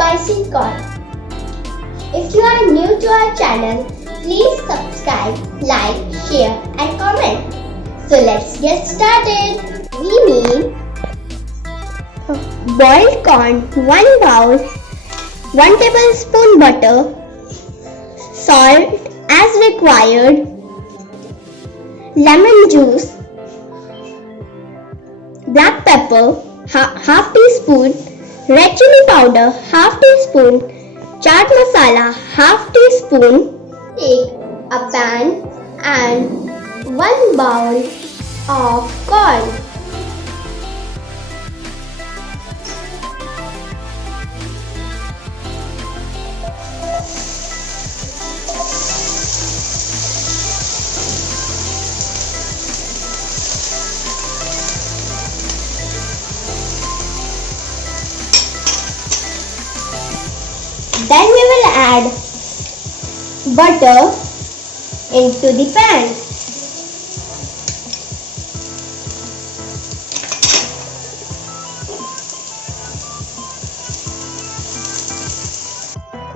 spicy corn. If you are new to our channel, please subscribe, like, share and comment. So let's get started. We need boiled corn 1 bowl, 1 tablespoon butter, salt as required, lemon juice, black pepper half teaspoon, red chilli powder half teaspoon, chaat masala half teaspoon. Take a pan and 1 bowl of corn. Then we will add butter into the pan.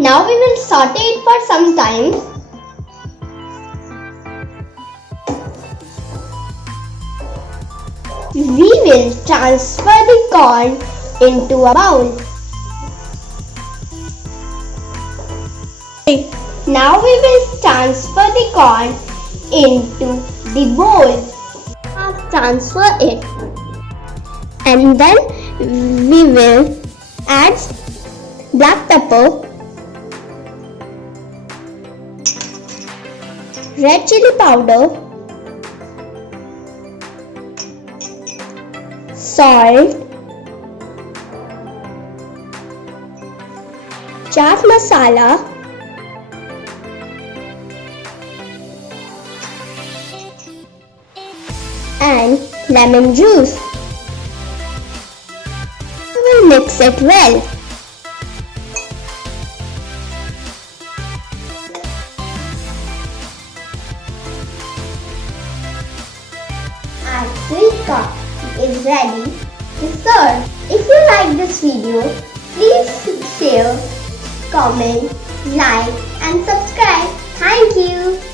Now we will saute it for some time. We will transfer the corn into a bowl. Now we will transfer the corn into the bowl. Transfer it, and then we will add black pepper, red chilli powder, salt, chaat masala, and lemon juice. We will mix it well. Our sweet corn is ready to serve. If you like this video, please share, comment, like and subscribe. Thank you.